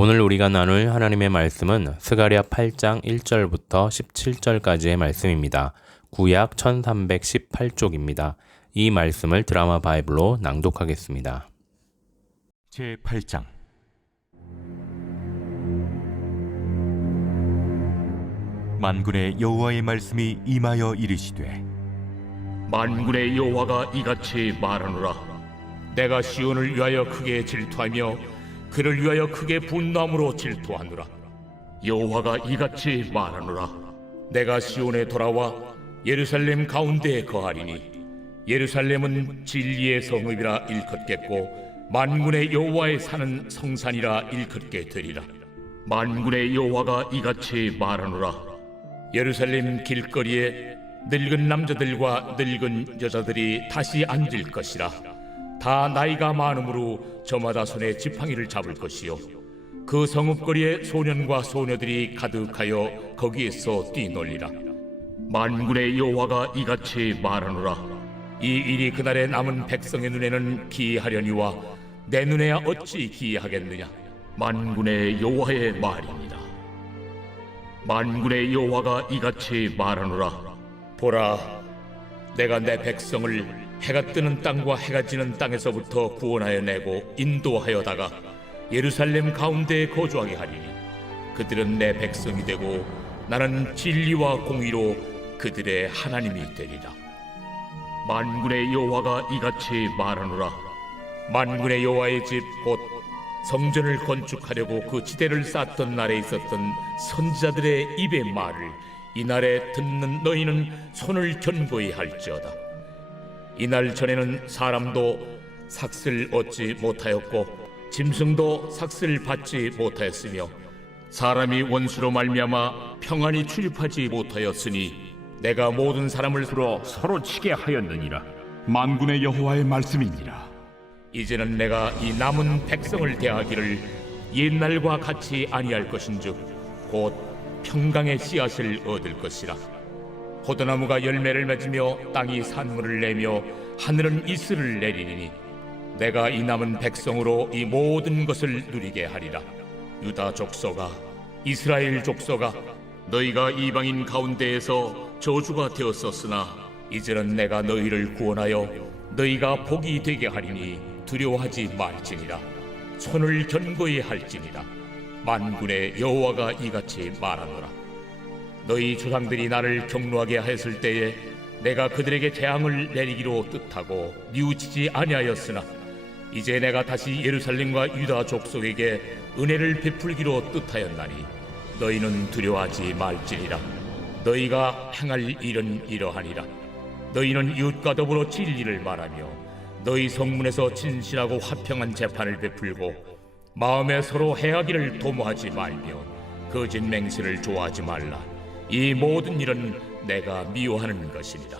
오늘 우리가 나눌 하나님의 말씀은 스가랴 8장 1절부터 17절까지의 말씀입니다. 구약 1318쪽입니다. 이 말씀을 드라마 바이블로 낭독하겠습니다. 제8장 만군의 여호와의 말씀이 임하여 이르시되 만군의 여호와가 이같이 말하노라. 내가 시온을 위하여 크게 질투하며 그를 위하여 크게 분노함으로 질투하노라. 여호와가 이같이 말하노라. 내가 시온에 돌아와 예루살렘 가운데에 거하리니 예루살렘은 진리의 성읍이라 일컫겠고 만군의 여호와의 사는 성산이라 일컫게 되리라. 만군의 여호와가 이같이 말하노라. 예루살렘 길거리에 늙은 남자들과 늙은 여자들이 다시 앉을 것이라. 다 나이가 많으므로 저마다 손에 지팡이를 잡을 것이요 그 성읍거리에 소년과 소녀들이 가득하여 거기에서 뛰놀리라. 만군의 여호와가 이같이 말하노라. 이 일이 그날에 남은 백성의 눈에는 기이하려니와 내 눈에야 어찌 기이하겠느냐. 만군의 여호와의 말입니다. 만군의 여호와가 이같이 말하노라. 보라, 내가 내 백성을 해가 뜨는 땅과 해가 지는 땅에서부터 구원하여 내고 인도하여다가 예루살렘 가운데에 거주하게 하리니 그들은 내 백성이 되고 나는 진리와 공의로 그들의 하나님이 되리라. 만군의 여호와가 이같이 말하노라. 만군의 여호와의 집 곧 성전을 건축하려고 그 지대를 쌓던 날에 있었던 선지자들의 입의 말을 이날에 듣는 너희는 손을 견고히 할지어다. 이날 전에는 사람도 삭슬 얻지 못하였고 짐승도 삭슬 받지 못하였으며 사람이 원수로 말미암아 평안히 출입하지 못하였으니 내가 모든 사람을 서로 치게 하였느니라. 만군의 여호와의 말씀이니라. 이제는 내가 이 남은 백성을 대하기를 옛날과 같이 아니할 것인즉 곧 평강의 씨앗을 얻을 것이라. 포도나무가 열매를 맺으며 땅이 산물을 내며 하늘은 이슬을 내리니 내가 이 남은 백성으로 이 모든 것을 누리게 하리라. 유다 족속아, 이스라엘 족속아, 너희가 이방인 가운데에서 저주가 되었었으나 이제는 내가 너희를 구원하여 너희가 복이 되게 하리니 두려워하지 말지니라. 손을 견고히 할지니라. 만군의 여호와가 이같이 말하노라. 너희 조상들이 나를 경노하게 하였을 때에 내가 그들에게 재앙을 내리기로 뜻하고 뉘우치지 아니하였으나 이제 내가 다시 예루살렘과 유다 족속에게 은혜를 베풀기로 뜻하였나니 너희는 두려워하지 말지니라. 너희가 행할 일은 이러하니라. 너희는 이웃과 더불어 진리를 말하며 너희 성문에서 진실하고 화평한 재판을 베풀고 마음에 서로 해하기를 도모하지 말며 거짓 맹세를 좋아하지 말라. 이 모든 일은 내가 미워하는 것이니라.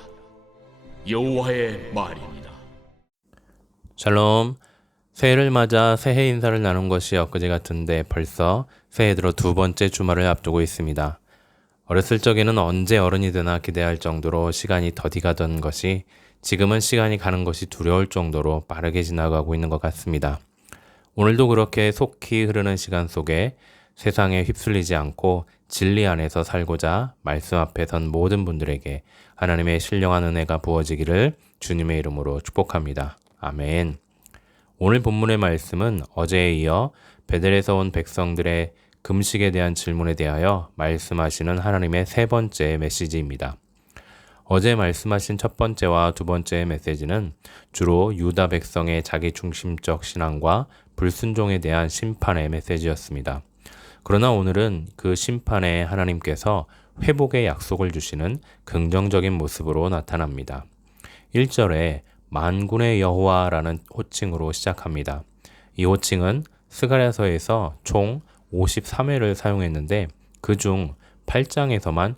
여호와의 말입니다. 샬롬. 새해를 맞아 새해 인사를 나눈 것이 엊그제 같은데 벌써 새해 들어 두 번째 주말을 앞두고 있습니다. 어렸을 적에는 언제 어른이 되나 기대할 정도로 시간이 더디 가던 것이 지금은 시간이 가는 것이 두려울 정도로 빠르게 지나가고 있는 것 같습니다. 오늘도 그렇게 속히 흐르는 시간 속에 세상에 휩쓸리지 않고 진리 안에서 살고자 말씀 앞에 선 모든 분들에게 하나님의 신령한 은혜가 부어지기를 주님의 이름으로 축복합니다. 아멘. 오늘 본문의 말씀은 어제에 이어 베델에서 온 백성들의 금식에 대한 질문에 대하여 말씀하시는 하나님의 세 번째 메시지입니다. 어제 말씀하신 첫 번째와 두 번째 메시지는 주로 유다 백성의 자기 중심적 신앙과 불순종에 대한 심판의 메시지였습니다. 그러나 오늘은 그 심판에 하나님께서 회복의 약속을 주시는 긍정적인 모습으로 나타납니다. 1절에 만군의 여호와라는 호칭으로 시작합니다. 이 호칭은 스가랴서에서 총 53회를 사용했는데 그중 8장에서만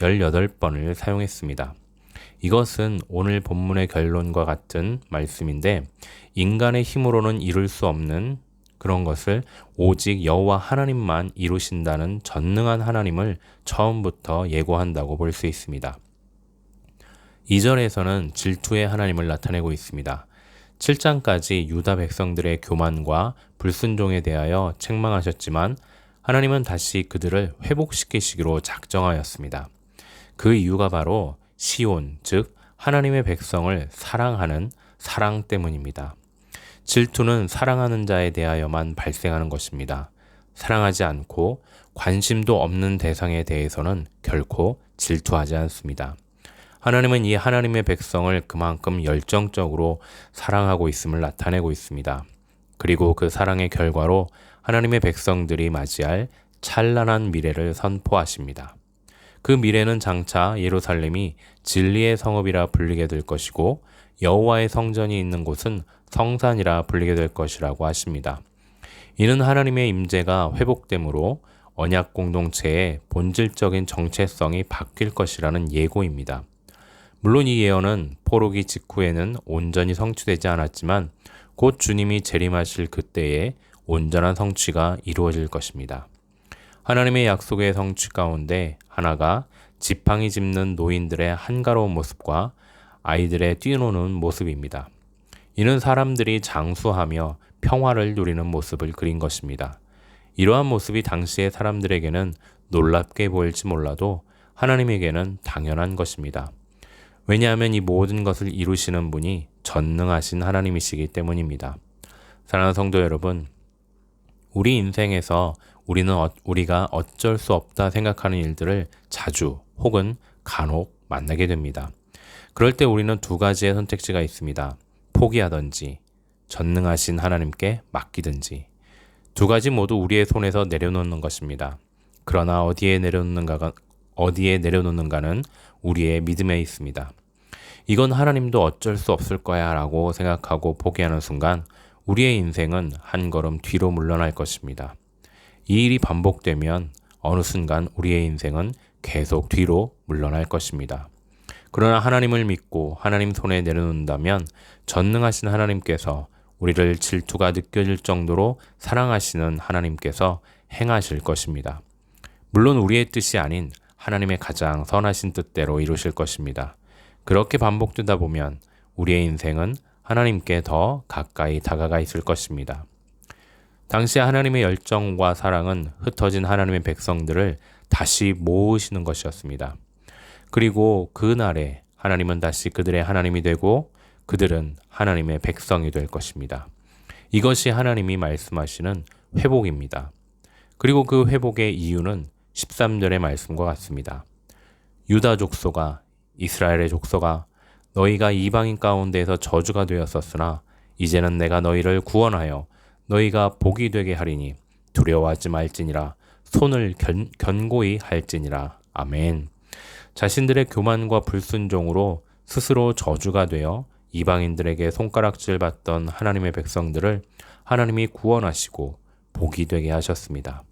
18번을 사용했습니다. 이것은 오늘 본문의 결론과 같은 말씀인데 인간의 힘으로는 이룰 수 없는 그런 것을 오직 여호와 하나님만 이루신다는 전능한 하나님을 처음부터 예고한다고 볼 수 있습니다. 2절에서는 질투의 하나님을 나타내고 있습니다. 7장까지 유다 백성들의 교만과 불순종에 대하여 책망하셨지만 하나님은 다시 그들을 회복시키시기로 작정하였습니다. 그 이유가 바로 시온, 즉 하나님의 백성을 사랑하는 사랑 때문입니다. 질투는 사랑하는 자에 대하여만 발생하는 것입니다. 사랑하지 않고 관심도 없는 대상에 대해서는 결코 질투하지 않습니다. 하나님은 이 하나님의 백성을 그만큼 열정적으로 사랑하고 있음을 나타내고 있습니다. 그리고 그 사랑의 결과로 하나님의 백성들이 맞이할 찬란한 미래를 선포하십니다. 그 미래는 장차 예루살렘이 진리의 성읍이라 불리게 될 것이고 여호와의 성전이 있는 곳은 성산이라 불리게 될 것이라고 하십니다. 이는 하나님의 임재가 회복됨으로 언약 공동체의 본질적인 정체성이 바뀔 것이라는 예고입니다. 물론 이 예언은 포로기 직후에는 온전히 성취되지 않았지만 곧 주님이 재림하실 그때에 온전한 성취가 이루어질 것입니다. 하나님의 약속의 성취 가운데 하나가 지팡이 짚는 노인들의 한가로운 모습과 아이들의 뛰노는 모습입니다. 이는 사람들이 장수하며 평화를 누리는 모습을 그린 것입니다. 이러한 모습이 당시의 사람들에게는 놀랍게 보일지 몰라도 하나님에게는 당연한 것입니다. 왜냐하면 이 모든 것을 이루시는 분이 전능하신 하나님이시기 때문입니다. 사랑하는 성도 여러분, 우리 인생에서 우리가 어쩔 수 없다 생각하는 일들을 자주 혹은 간혹 만나게 됩니다. 그럴 때 우리는 두 가지의 선택지가 있습니다. 포기하든지 전능하신 하나님께 맡기든지. 두 가지 모두 우리의 손에서 내려놓는 것입니다. 그러나 어디에 내려놓는가는 우리의 믿음에 있습니다. 이건 하나님도 어쩔 수 없을 거야 라고 생각하고 포기하는 순간 우리의 인생은 한 걸음 뒤로 물러날 것입니다. 이 일이 반복되면 어느 순간 우리의 인생은 계속 뒤로 물러날 것입니다. 그러나 하나님을 믿고 하나님 손에 내려놓는다면 전능하신 하나님께서 우리를 질투가 느껴질 정도로 사랑하시는 하나님께서 행하실 것입니다. 물론 우리의 뜻이 아닌 하나님의 가장 선하신 뜻대로 이루실 것입니다. 그렇게 반복되다 보면 우리의 인생은 하나님께 더 가까이 다가가 있을 것입니다. 당시 하나님의 열정과 사랑은 흩어진 하나님의 백성들을 다시 모으시는 것이었습니다. 그리고 그날에 하나님은 다시 그들의 하나님이 되고 그들은 하나님의 백성이 될 것입니다. 이것이 하나님이 말씀하시는 회복입니다. 그리고 그 회복의 이유는 13절의 말씀과 같습니다. 유다 족속아, 이스라엘의 족속아, 너희가 이방인 가운데에서 저주가 되었었으나 이제는 내가 너희를 구원하여 너희가 복이 되게 하리니 두려워하지 말지니라. 손을 견고히 할지니라. 아멘. 자신들의 교만과 불순종으로 스스로 저주가 되어 이방인들에게 손가락질 받던 하나님의 백성들을 하나님이 구원하시고 복이 되게 하셨습니다.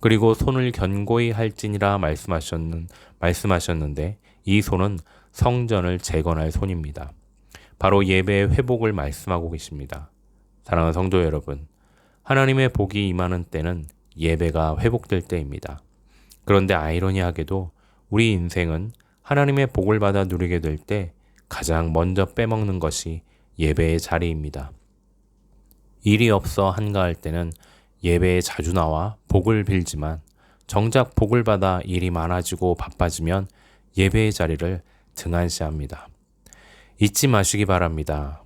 그리고 손을 견고히 할지니라 말씀하셨는데 이 손은 성전을 재건할 손입니다. 바로 예배의 회복을 말씀하고 계십니다. 사랑하는 성도 여러분, 하나님의 복이 임하는 때는 예배가 회복될 때입니다. 그런데 아이러니하게도 우리 인생은 하나님의 복을 받아 누리게 될 때 가장 먼저 빼먹는 것이 예배의 자리입니다. 일이 없어 한가할 때는 예배에 자주 나와 복을 빌지만 정작 복을 받아 일이 많아지고 바빠지면 예배의 자리를 등한시합니다. 잊지 마시기 바랍니다.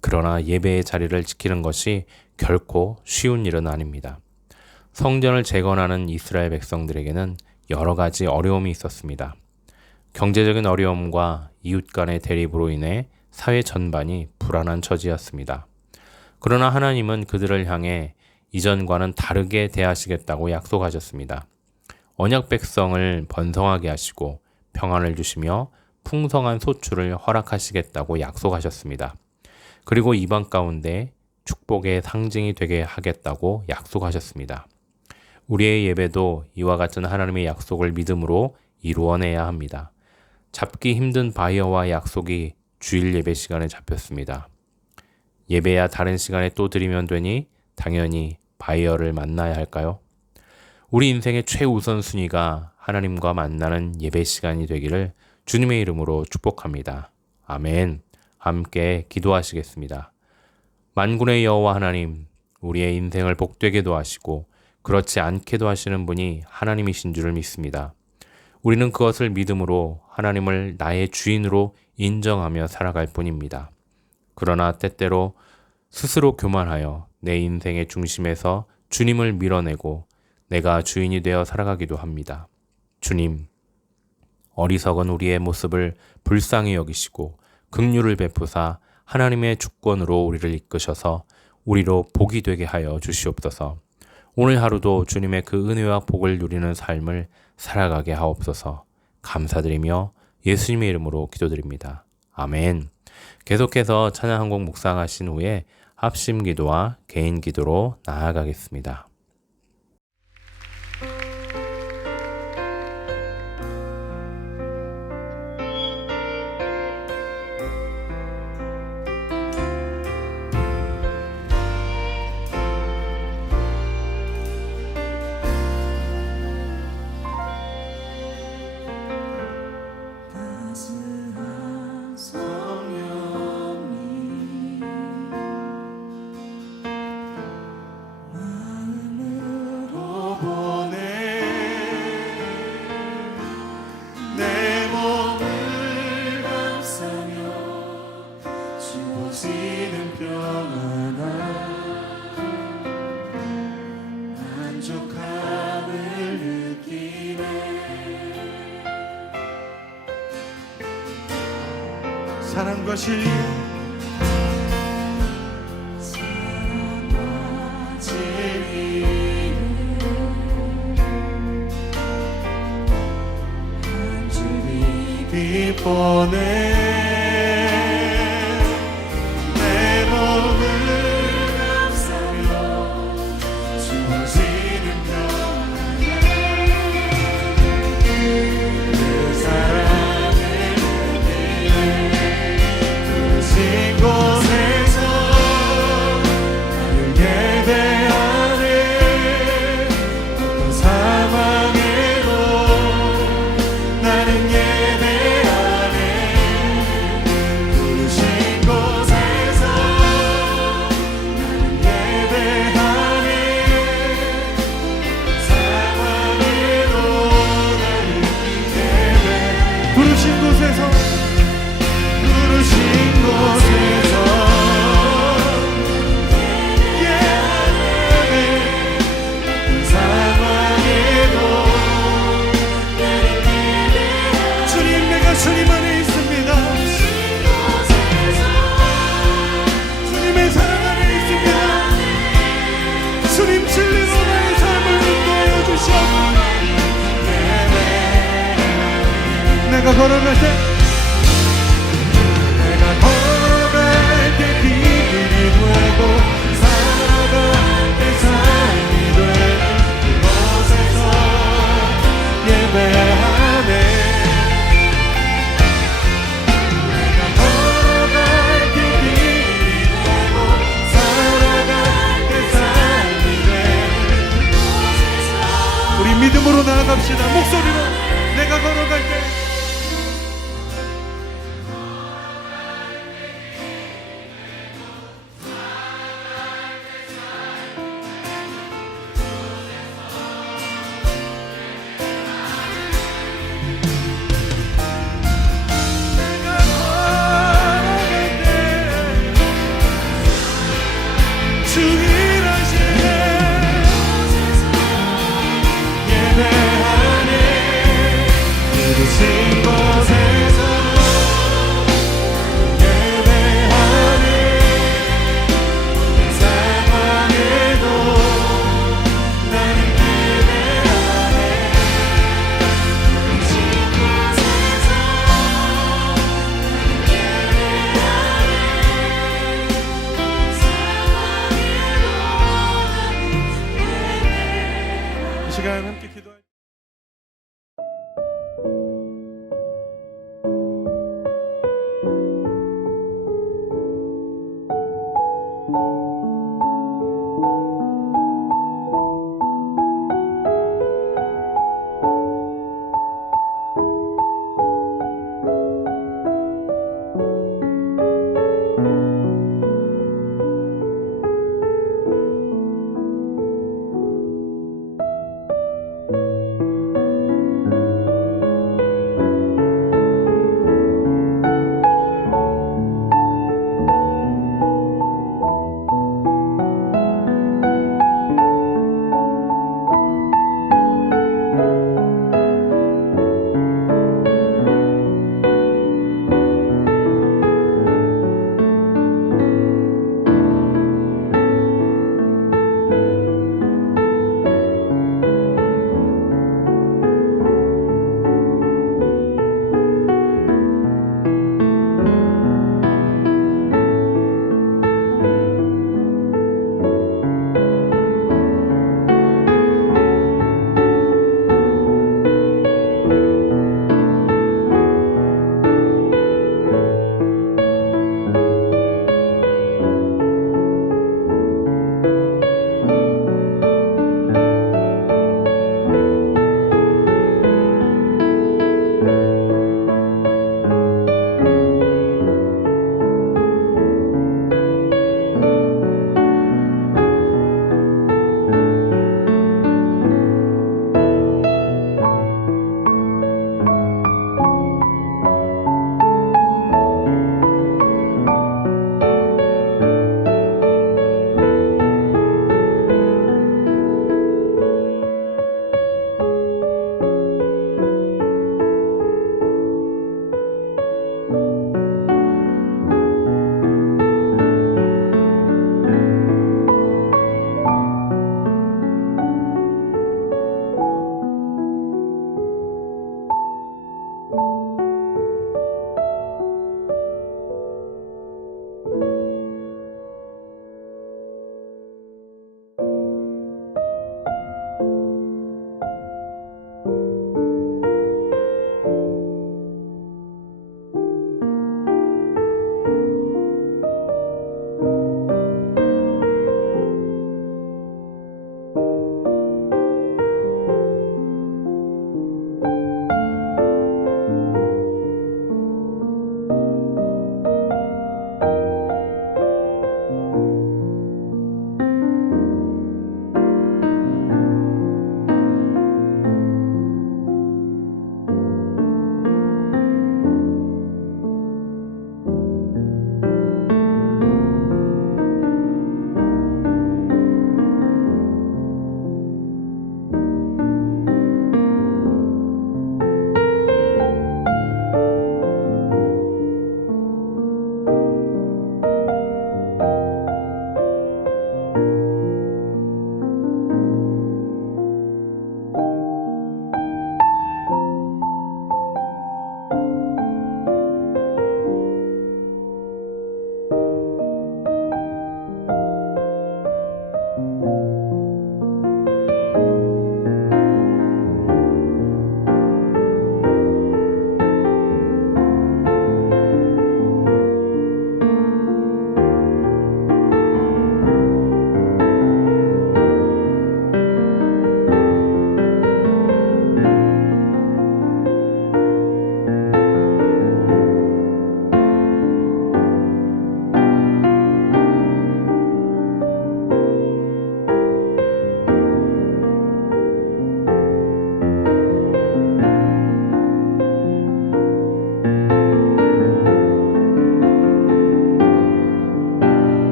그러나 예배의 자리를 지키는 것이 결코 쉬운 일은 아닙니다. 성전을 재건하는 이스라엘 백성들에게는 여러 가지 어려움이 있었습니다. 경제적인 어려움과 이웃 간의 대립으로 인해 사회 전반이 불안한 처지였습니다. 그러나 하나님은 그들을 향해 이전과는 다르게 대하시겠다고 약속하셨습니다. 언약 백성을 번성하게 하시고 평안을 주시며 풍성한 소출을 허락하시겠다고 약속하셨습니다. 그리고 이방 가운데 축복의 상징이 되게 하겠다고 약속하셨습니다. 우리의 예배도 이와 같은 하나님의 약속을 믿음으로 이루어내야 합니다. 잡기 힘든 바이어와 약속이 주일 예배 시간에 잡혔습니다. 예배야 다른 시간에 또 드리면 되니 당연히 바이어를 만나야 할까요? 우리 인생의 최우선 순위가 하나님과 만나는 예배 시간이 되기를 주님의 이름으로 축복합니다. 아멘. 함께 기도하시겠습니다. 만군의 여호와 하나님, 우리의 인생을 복되게도 하시고 그렇지 않게도 하시는 분이 하나님이신 줄을 믿습니다. 우리는 그것을 믿음으로 하나님을 나의 주인으로 인정하며 살아갈 뿐입니다. 그러나 때때로 스스로 교만하여 내 인생의 중심에서 주님을 밀어내고 내가 주인이 되어 살아가기도 합니다. 주님, 어리석은 우리의 모습을 불쌍히 여기시고 긍휼을 베푸사 하나님의 주권으로 우리를 이끄셔서 우리로 복이 되게 하여 주시옵소서. 오늘 하루도 주님의 그 은혜와 복을 누리는 삶을 살아가게 하옵소서. 감사드리며 예수님의 이름으로 기도드립니다. 아멘. 계속해서 찬양 한 곡 묵상하신 후에 합심 기도와 개인 기도로 나아가겠습니다. 사랑과 진리 빛보내 내 몸을 감싸며 주어지는 평안에 그 사랑을 느끼네 부르신 곳에서 나를 예배하네 어떤 상황에도 나는 예배하네 부르신 곳에서 나는 예배하네 상황에도 나를 예배 부르신 곳에서 부르신 곳에서 예배하네 상황에도 주님 내가 주님 안에 있습니다. 주님의 사랑 안에 있습니다. 주님 진리로 나의 삶을 인도하여 주시옵소서. 내가 걸어갈 때 내가 걸어갈 때 비밀이 되고